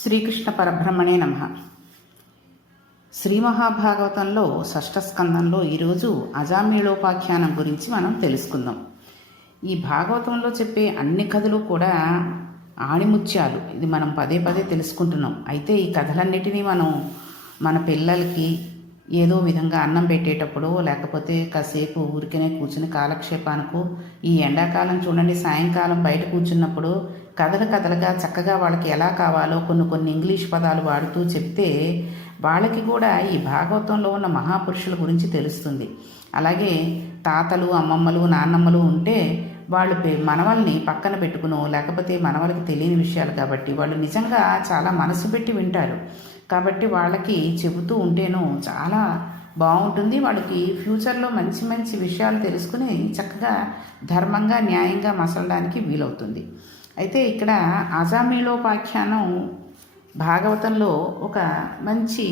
శ్రీకృష్ణ పరబ్రహ్మణే నమః. శ్రీ మహాభాగవతంలో షష్ఠ స్కందంలో ఈరోజు అజామీళోపాఖ్యానం గురించి మనం తెలుసుకుందాం. ఈ భాగవతంలో చెప్పే అన్ని కథలు కూడా ఆణిముత్యాలు. ఇది మనం పదే పదే తెలుసుకుంటున్నాం. అయితే ఈ కథలన్నిటినీ మనం మన పిల్లలకి ఏదో విధంగా అన్నం పెట్టేటప్పుడు, లేకపోతే కాసేపు ఊరికనే కూర్చుని కాలక్షేపానికి, ఈ ఎండాకాలం చూడండి, సాయంకాలం బయట కూర్చున్నప్పుడు కథలుగా చక్కగా వాళ్ళకి ఎలా కావాలో కొన్ని ఇంగ్లీష్ పదాలు వాడుతూ చెప్తే వాళ్ళకి కూడా ఈ భాగవతంలో ఉన్న మహాపురుషుల గురించి తెలుస్తుంది. అలాగే తాతలు, అమ్మమ్మలు, నాన్నమ్మలు ఉంటే వాళ్ళు మనవల్ని పక్కన పెట్టుకునో, లేకపోతే మనవలకి తెలియని విషయాలు కాబట్టి వాళ్ళు నిజంగా చాలా మనసు పెట్టి వింటారు. కాబట్టి వాళ్ళకి చెబుతూ ఉంటేనో చాలా బాగుంటుంది. వాళ్ళకి ఫ్యూచర్లో మంచి మంచి విషయాలు తెలుసుకుని చక్కగా ధర్మంగా, న్యాయంగా మసలడానికి వీలవుతుంది. అయితే ఇక్కడ అజామీళోపాఖ్యానం భాగవతంలో ఒక మంచి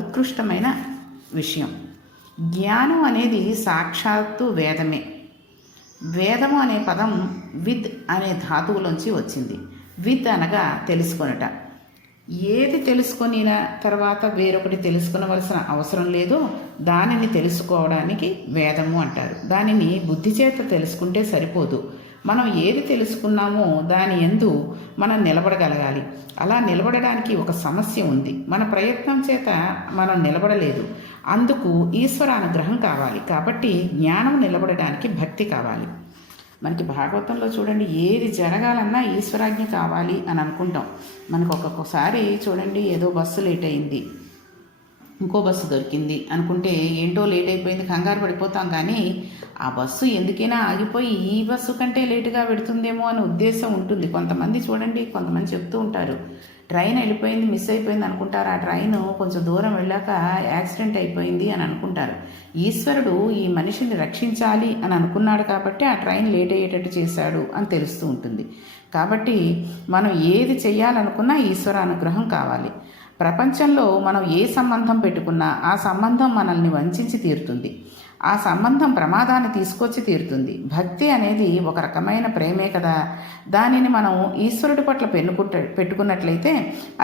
ఉత్కృష్టమైన విషయం. జ్ఞానం అనేది సాక్షాత్తు వేదమే. వేదము అనే పదం విద్ అనే ధాతువులోంచి వచ్చింది. విద్ అనగా తెలుసుకొనుట. ఏది తెలుసుకొనిన తర్వాత వేరొకటి తెలుసుకొనవలసిన అవసరం లేదో దానిని తెలుసుకోవడానికి వేదము అంటారు. దానిని బుద్ధి చేత తెలుసుకుంటే సరిపోదు. మనం ఏది తెలుసుకున్నామో దాని యందు మనం నిలబడగలగాలి. అలా నిలబడడానికి ఒక సమస్య ఉంది. మన ప్రయత్నం చేత మనం నిలబడలేదు. అందుకు ఈశ్వరానుగ్రహం కావాలి. కాబట్టి జ్ఞానం నిలబడడానికి భక్తి కావాలి. మనకి భాగవతంలో చూడండి, ఏది జరగాలన్నా ఈశ్వరాజ్ఞ కావాలి అని అనుకుంటాం. మనకు ఒక్కొక్కసారి చూడండి, ఏదో బస్సు లేట్ అయింది, ఇంకో బస్సు దొరికింది అనుకుంటే ఏంటో లేట్ అయిపోయింది కంగారు పడిపోతాం. కానీ ఆ బస్సు ఎందుకైనా ఆగిపోయి ఈ బస్సు కంటే లేటుగా పెడుతుందేమో అనే ఉద్దేశం ఉంటుంది. కొంతమంది చూడండి, కొంతమంది చెప్తూ ఉంటారు, ట్రైన్ వెళ్ళిపోయింది, మిస్ అయిపోయింది అనుకుంటారు. ఆ ట్రైన్ కొంచెం దూరం వెళ్ళాక యాక్సిడెంట్ అయిపోయింది అని అనుకుంటారు. ఈశ్వరుడు ఈ మనిషిని రక్షించాలి అని అనుకున్నాడు కాబట్టి ఆ ట్రైన్ లేట్ అయ్యేటట్టు చేశాడు అని తెలుస్తూ ఉంటుంది. కాబట్టి మనం ఏది చెయ్యాలనుకున్నా ఈశ్వర అనుగ్రహం కావాలి. ప్రపంచంలో మనం ఏ సంబంధం పెట్టుకున్నా ఆ సంబంధం మనల్ని వంచించి తీరుతుంది. ఆ సంబంధం ప్రమాదాన్ని తీసుకొచ్చి తీరుతుంది. భక్తి అనేది ఒక రకమైన ప్రేమే కదా. దానిని మనం ఈశ్వరుడి పట్ల పెట్టుకున్నట్లయితే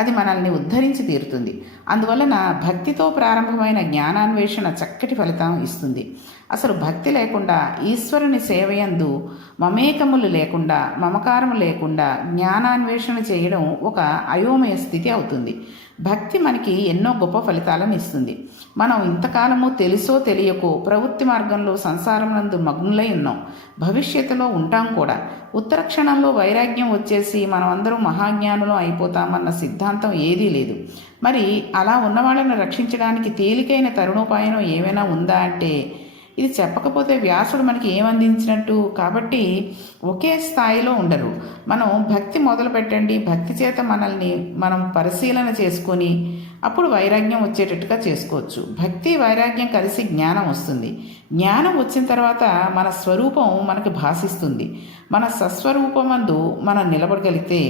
అది మనల్ని ఉద్ధరించి తీరుతుంది. అందువలన భక్తితో ప్రారంభమైన జ్ఞానాన్వేషణ చక్కటి ఫలితం ఇస్తుంది. అసలు భక్తి లేకుండా, ఈశ్వరుని సేవయందు మమేకములు లేకుండా, మమకారము లేకుండా జ్ఞానాన్వేషణ చేయడం ఒక అయోమయ స్థితి అవుతుంది. భక్తి మనకి ఎన్నో గొప్ప ఫలితాలను ఇస్తుంది. మనం ఇంతకాలము తెలుసో తెలియకో ప్రవృత్తి మార్గంలో సంసారం నందు మగ్నులై ఉన్నాం. భవిష్యత్తులో ఉంటాం కూడా. ఉత్తర క్షణంలో వైరాగ్యం వచ్చేసి మనం అందరం మహాజ్ఞానులు అయిపోతామన్న సిద్ధాంతం ఏదీ లేదు. మరి అలా ఉన్న వాళ్ళని రక్షించడానికి తేలికైన తరుణోపాయం ఏమైనా ఉందా అంటే ఇది చెప్పకపోతే వ్యాసుడు మనకి ఏమందించినట్టు. కాబట్టి ఒకే స్థాయిలో ఉండరు. మనం భక్తి మొదలు పెట్టండి, భక్తి చేత మనల్ని మనం పరిశీలన చేసుకొని అప్పుడు వైరాగ్యం వచ్చేటట్టుగా చేసుకోవచ్చు. భక్తి వైరాగ్యం కలిసి జ్ఞానం వస్తుంది. జ్ఞానం వచ్చిన తర్వాత మన స్వరూపం మనకు భాషిస్తుంది. మన సస్వరూపమందు మనం నిలబడగలిగితే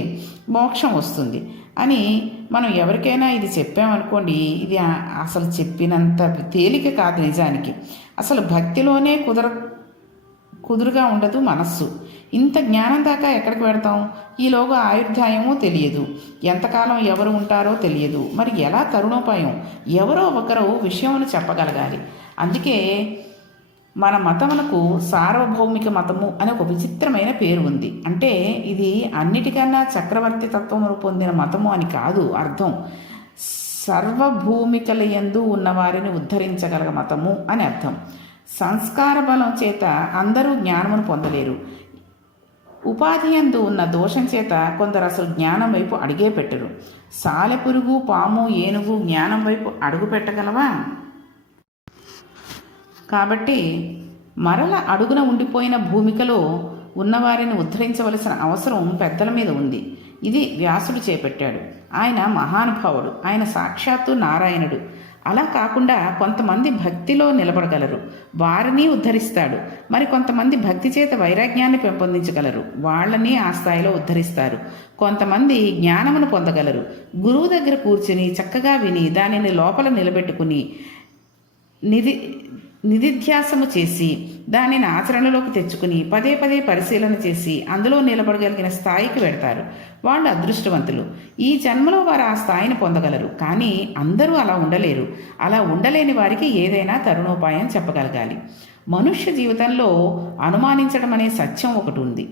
మోక్షం వస్తుంది అని మనం ఎవరికైనా ఇది చెప్పామనుకోండి, ఇది అసలు చెప్పినంత తేలిక కాదు. నిజానికి అసలు భక్తిలోనే కుదురుగా ఉండదు మనస్సు. ఇంత జ్ఞానం దాకా ఎక్కడికి పెడతాం? ఈలోగా ఆయుర్దాయమో తెలియదు, ఎంతకాలం ఎవరు ఉంటారో తెలియదు. మరి ఎలా తరుణోపాయం? ఎవరో ఒకరు విషయమును చెప్పగలగాలి. అందుకే మన మతమునకు సార్వభౌమిక మతము అనే ఒక విచిత్రమైన పేరు ఉంది. అంటే ఇది అన్నిటికన్నా చక్రవర్తి తత్వమును పొందిన మతము అని కాదు అర్థం. సర్వభూమికల యందు ఉన్నవారిని ఉద్ధరించగల మతము అని అర్థం. సంస్కార బలం చేత అందరూ జ్ఞానమును పొందలేరు. ఉపాధి యందు ఉన్న దోషం చేత కొందరు అసలు జ్ఞానం వైపు అడిగే పెట్టరు. సాలెపురుగు, పాము, ఏనుగు జ్ఞానం వైపు అడుగు పెట్టగలవా? కాబట్టి మరల అడుగున ఉండిపోయిన భూమికలో ఉన్నవారిని ఉద్ధరించవలసిన అవసరం పెద్దల మీద ఉంది. ఇది వ్యాసుడు చేపట్టాడు. ఆయన మహానుభావుడు. ఆయన సాక్షాత్తు నారాయణుడు. అలా కాకుండా కొంతమంది భక్తిలో నిలబడగలరు, వారిని ఉద్ధరిస్తాడు. మరి కొంతమంది భక్తి చేత వైరాగ్యాన్ని పెంపొందించగలరు, వాళ్ళని ఆ స్థాయిలో ఉద్ధరిస్తారు. కొంతమంది జ్ఞానమును పొందగలరు. గురువు దగ్గర కూర్చుని చక్కగా విని దానిని లోపల నిలబెట్టుకుని నిధిధ్యాసము చేసి దానిని ఆచరణలోకి తెచ్చుకుని పదే పదే పరిశీలన చేసి అందులో నిలబడగలిగిన స్థాయికి వెడతారు. వాళ్ళు అదృష్టవంతులు. ఈ జన్మలో వారు ఆ స్థాయిని పొందగలరు. కానీ అందరూ అలా ఉండలేరు. అలా ఉండలేని వారికి ఏదైనా తరుణోపాయం చెప్పగలగాలి. మనుష్య జీవితంలో అనుమానించడం అనే సత్యం ఒకటి ఉంది.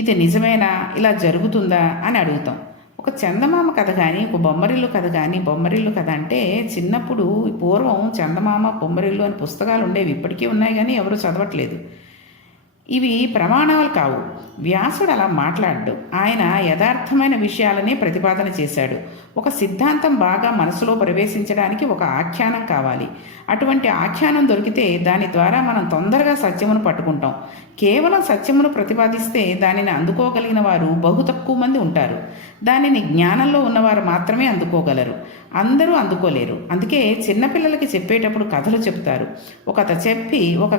ఇది నిజమేనా, ఇలా జరుగుతుందా అని అడుగుతాం. ఒక చందమామ కథ కానీ, ఒక బొమ్మరిల్లు కథ కానీ. బొమ్మరిల్లు కథ అంటే చిన్నప్పుడు పూర్వం చందమామ బొమ్మరిల్లు అని పుస్తకాలు ఉండేవి. ఇప్పటికీ ఉన్నాయి కానీ ఎవరు చదవట్లేదు. ఇవి ప్రమాణాలు కావు. వ్యాసుడు అలా మాట్లాడు. ఆయన యథార్థమైన విషయాలనే ప్రతిపాదన చేశాడు. ఒక సిద్ధాంతం బాగా మనసులో ప్రవేశించడానికి ఒక ఆఖ్యానం కావాలి. అటువంటి ఆఖ్యానం దొరికితే దాని ద్వారా మనం తొందరగా సత్యమును పట్టుకుంటాం. కేవలం సత్యమును ప్రతిపాదిస్తే దానిని అందుకోగలిగిన వారు బహు తక్కువ మంది ఉంటారు. దానిని జ్ఞానంలో ఉన్నవారు మాత్రమే అందుకోగలరు. అందరూ అందుకోలేరు. అందుకే చిన్నపిల్లలకి చెప్పేటప్పుడు కథలు చెప్తారు. ఒక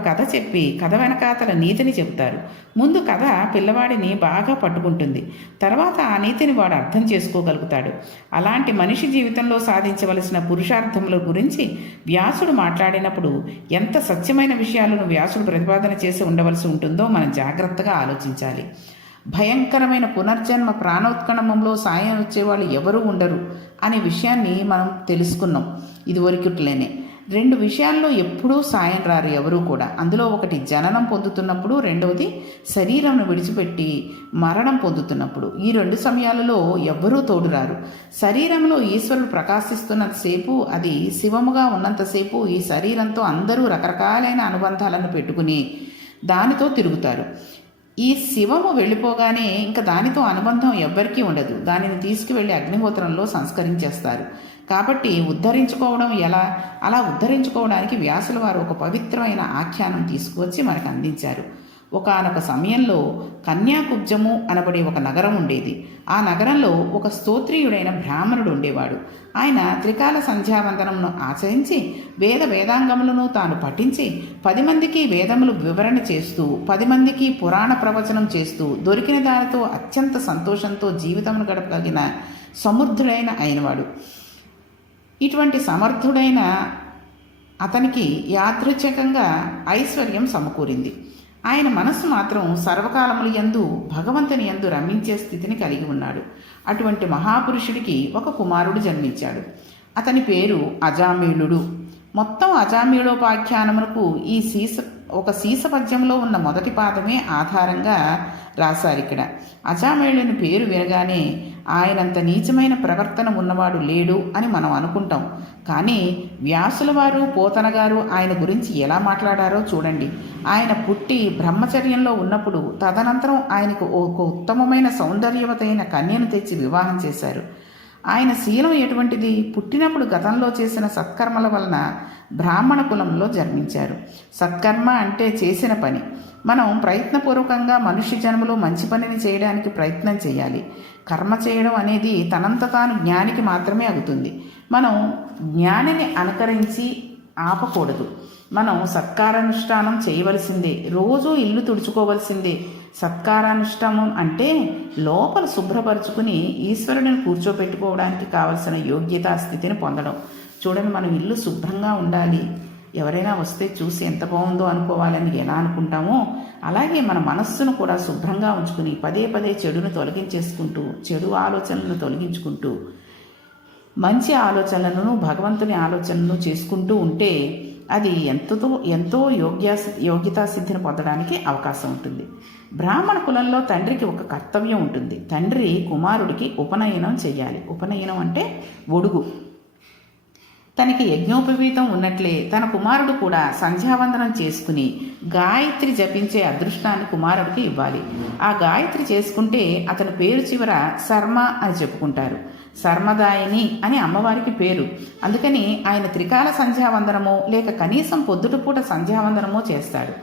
కథ చెప్పి కథ వెనకాతల నీతిని చెబుతారు. ముందు కథ పిల్లవాడిని బాగా పట్టుకుంటుంది. తర్వాత ఆ నీతిని వాడు అర్థం చేసుకోగలుగుతాడు. అలాంటి మనిషి జీవితంలో సాధించవలసిన పురుషార్థముల గురించి వ్యాసుడు మాట్లాడినప్పుడు ఎంత సత్యమైన విషయాలను వ్యాసుడు ప్రతిపాదన చేసి ఉండవలసి ఉంటుందో మనం జాగ్రత్తగా ఆలోచించాలి. భయంకరమైన పునర్జన్మ ప్రాణోత్కణంలో సాయం వచ్చేవాళ్ళు ఎవరూ ఉండరు అనే విషయాన్ని మనం తెలుసుకున్నాం ఇదివరకుట్లేనే. 2 విషయాల్లో ఎప్పుడూ సాయం రారు ఎవరూ కూడా. అందులో ఒకటి జననం పొందుతున్నప్పుడు, రెండవది శరీరంను విడిచిపెట్టి మరణం పొందుతున్నప్పుడు. ఈ 2 సమయాలలో ఎవ్వరూ తోడురారు. శరీరంలో ఈశ్వరుడు ప్రకాశిస్తున్నంతసేపు, అది శివముగా ఉన్నంతసేపు ఈ శరీరంతో అందరూ రకరకాలైన అనుబంధాలను పెట్టుకుని దానితో తిరుగుతారు. ఈ శివము వెళ్ళిపోగానే ఇంకా దానితో అనుబంధం ఎవ్వరికీ ఉండదు. దానిని తీసుకువెళ్ళి అగ్నిహోత్రంలో సంస్కరించేస్తారు. కాబట్టి ఉద్ధరించుకోవడం ఎలా? అలా ఉద్ధరించుకోవడానికి వ్యాసుల వారు ఒక పవిత్రమైన ఆఖ్యానం తీసుకువచ్చి మనకు అందించారు. ఒకానొక సమయంలో కన్యాకుబ్జము అనబడే ఒక నగరం ఉండేది. ఆ నగరంలో ఒక స్తోత్రీయుడైన బ్రాహ్మణుడు ఉండేవాడు. ఆయన త్రికాల సంధ్యావందనమును ఆచరించి వేదాంగములను తాను పఠించి 10 మందికి వేదములు వివరణ చేస్తూ 10 మందికి పురాణ ప్రవచనం చేస్తూ దొరికిన దానితో అత్యంత సంతోషంతో జీవితమును గడపగలిగిన సమర్థుడైన అయినవాడు. ఇటువంటి సమర్థుడైన అతనికి యాదృచ్ఛికంగా ఐశ్వర్యం సమకూరింది. ఆయన మనస్సు మాత్రం సర్వకాలములు యందు భగవంతుని యందు రమించే స్థితిని కలిగి ఉన్నాడు. అటువంటి మహాపురుషుడికి ఒక కుమారుడు జన్మించాడు. అతని పేరు అజామీళుడు. మొత్తం అజామీళోపాఖ్యానమునకు ఈ సీస పద్యంలో ఉన్న మొదటి పాదమే ఆధారంగా రాశారు. ఇక్కడ అజామేళుని పేరు వినగానే ఆయనంత నీచమైన ప్రవర్తన ఉన్నవాడు లేడు అని మనం అనుకుంటాం. కానీ వ్యాసుల వారు, పోతన గారు ఆయన గురించి ఎలా మాట్లాడారో చూడండి. ఆయన పుట్టి బ్రహ్మచర్యంలో ఉన్నప్పుడు తదనంతరం ఆయనకు ఒక ఉత్తమమైన సౌందర్యవతైన కన్యను తెచ్చి వివాహం చేశారు. ఆయన శీలం ఎటువంటిది? పుట్టినప్పుడు గతంలో చేసిన సత్కర్మల వలన బ్రాహ్మణ కులంలో జన్మించారు. సత్కర్మ అంటే చేసిన పని. మనం ప్రయత్నపూర్వకంగా మనుష్య జన్మలో మంచి పనిని చేయడానికి ప్రయత్నం చేయాలి. కర్మ చేయడం అనేది తనంత తాను జ్ఞానికి మాత్రమే అవుతుంది. మనం జ్ఞానిని అనుకరించి ఆపకూడదు. మనం సత్కారానుష్ఠానం చేయవలసిందే. రోజూ ఇల్లు తుడుచుకోవలసిందే. సత్కారానుష్ఠానం అంటే లోపల శుభ్రపరుచుకుని ఈశ్వరుడిని కూర్చోపెట్టుకోవడానికి కావలసిన యోగ్యతా స్థితిని పొందడం. చూడండి, మనం ఇల్లు శుభ్రంగా ఉండాలి, ఎవరైనా వస్తే చూసి ఎంత బాగుందో అనుకోవాలని ఎలా అనుకుంటామో అలాగే మన మనస్సును కూడా శుభ్రంగా ఉంచుకుని పదే పదే చెడును తొలగించేసుకుంటూ, చెడు ఆలోచనలను తొలగించుకుంటూ మంచి ఆలోచనలను, భగవంతుని ఆలోచనలను చేసుకుంటూ ఉంటే అది ఎంతో యోగ్యతా సిద్ధిని పొందడానికి అవకాశం ఉంటుంది. బ్రాహ్మణ కులంలో తండ్రికి ఒక కర్తవ్యం ఉంటుంది. తండ్రి కుమారుడికి ఉపనయనం చేయాలి. ఉపనయనం అంటే ఒడుగు. తనకి యజ్ఞోపవీతం ఉన్నట్లే తన కుమారుడు కూడా సంధ్యావందనం చేసుకుని గాయత్రి జపించే అదృష్టాన్ని కుమారుడికి ఇవ్వాలి. ఆ గాయత్రి చేసుకుంటే అతని పేరు చివర శర్మ అని చెప్పుకుంటారు. శర్మదాయిని అని అమ్మవారికి పేరు. అందుకని ఆయన త్రికాల సంధ్యావందనమో లేక కనీసం పొద్దుటపూట సంధ్యావందనమో చేస్తాడు.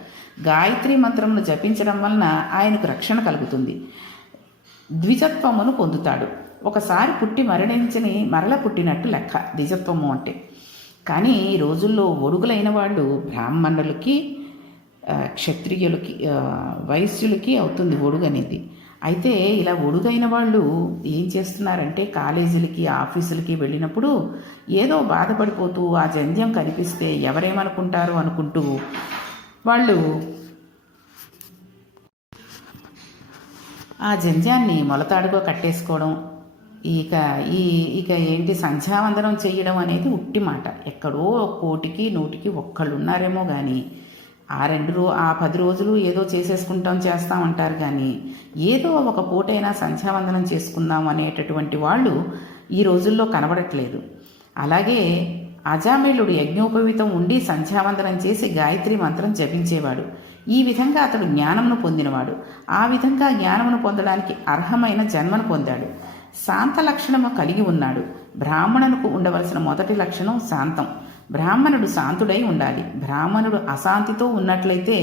గాయత్రి మంత్రమును జపించడం వలన ఆయనకు రక్షణ కలుగుతుంది. ద్విజత్వమును పొందుతాడు. ఒకసారి పుట్టి మరణించని మరల పుట్టినట్టు లెక్క ద్విజత్వము అంటే. కానీ ఈ రోజుల్లో ఒడుగులైన వాళ్ళు బ్రాహ్మణులకి, క్షత్రియులకి, వైశ్యులకి అవుతుంది ఒడుగు అనేది. అయితే ఇలా ఒడుగైన వాళ్ళు ఏం చేస్తున్నారంటే కాలేజీలకి ఆఫీసులకి వెళ్ళినప్పుడు ఏదో బాధపడిపోతూ ఆ జంధ్యం కనిపిస్తే ఎవరేమనుకుంటారు అనుకుంటూ వాళ్ళు ఆ జంధ్యాన్ని మొలతాడుగా కట్టేసుకోవడం, ఇక ఇక ఏంటి సంధ్యావందనం చేయడం అనేది ఉట్టి మాట. ఎక్కడో 1,00,00,000కి 100కి ఒక్కళ్ళు ఉన్నారేమో కానీ ఆ 10 రోజులు ఏదో చేస్తామంటారు కానీ ఏదో ఒక పూటైనా సంధ్యావందనం చేసుకుందాం అనేటటువంటి వాళ్ళు ఈ రోజుల్లో కనబడట్లేదు. అలాగే అజామిళుడు యజ్ఞోపవీతం ఉండి సంధ్యావందనం చేసి గాయత్రి మంత్రం జపించేవాడు. ఈ విధంగా అతడు జ్ఞానమును పొందినవాడు. ఆ విధంగా జ్ఞానమును పొందడానికి అర్హమైన జన్మను పొందాడు. శాంత లక్షణము కలిగి ఉన్నాడు. బ్రాహ్మణునికి ఉండవలసిన మొదటి లక్షణం శాంతం. బ్రాహ్మణుడు శాంతుడై ఉండాలి. బ్రాహ్మణుడు అశాంతితో ఉన్నట్లయితే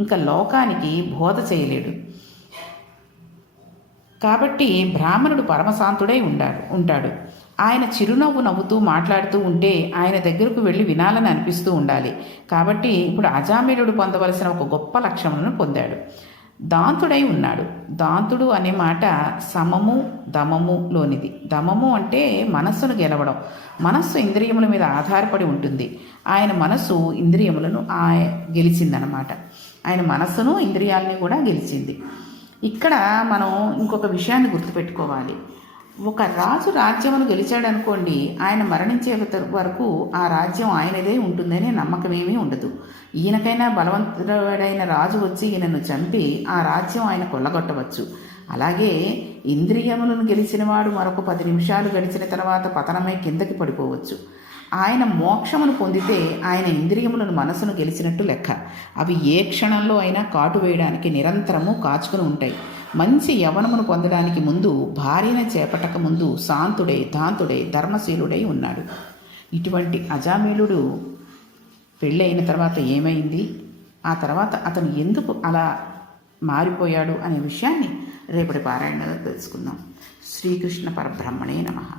ఇంకా లోకానికి బోధ చేయలేడు. కాబట్టి బ్రాహ్మణుడు పరమశాంతుడై ఉంటాడు. ఆయన చిరునవ్వు నవ్వుతూ మాట్లాడుతూ ఉంటే ఆయన దగ్గరకు వెళ్ళి వినాలని అనిపిస్తూ ఉండాలి. కాబట్టి ఇప్పుడు అజామిళుడు పొందవలసిన ఒక గొప్ప లక్షణమును పొందాడు. దాంతుడై ఉన్నాడు. దాంతుడు అనే మాట సమము దమములోనిది. దమము అంటే మనస్సును గెలవడం. మనస్సు ఇంద్రియముల మీద ఆధారపడి ఉంటుంది. ఆయన మనస్సు ఇంద్రియములను గెలిచిందనమాట. ఆయన మనస్సును ఇంద్రియాలని కూడా గెలిచింది. ఇక్కడ మనం ఇంకొక విషయాన్ని గుర్తుపెట్టుకోవాలి. ఒక రాజు రాజ్యమును గెలిచాడనుకోండి, ఆయన మరణించే వరకు ఆ రాజ్యం ఆయనదే ఉంటుందనే నమ్మకమేమీ ఉండదు. ఈయనకైనా బలవంతుడైన రాజు వచ్చి ఈయనను చంపి ఆ రాజ్యం ఆయన కొల్లగొట్టవచ్చు. అలాగే ఇంద్రియములను గెలిచినవాడు మరొక 10 నిమిషాలు గడిచిన తర్వాత పతనమై కిందకి పడిపోవచ్చు. ఆయన మోక్షమును పొందితే ఆయన ఇంద్రియములను మనసును గెలిచినట్టు లెక్క. అవి ఏ క్షణంలో అయినా కాటు వేయడానికి నిరంతరము కాచుకుని ఉంటాయి. మంచి యవనమును పొందడానికి ముందు, భార్యను చేపట్టక ముందు శాంతుడై దాంతుడై ధర్మశీలుడై ఉన్నాడు. ఇటువంటి అజామిళుడు పెళ్ళైన తర్వాత ఏమైంది, ఆ తర్వాత అతను ఎందుకు అలా మారిపోయాడు అనే విషయాన్ని రేపటి పారాయణలో తెలుసుకుందాం. శ్రీకృష్ణ పరబ్రహ్మణే నమః.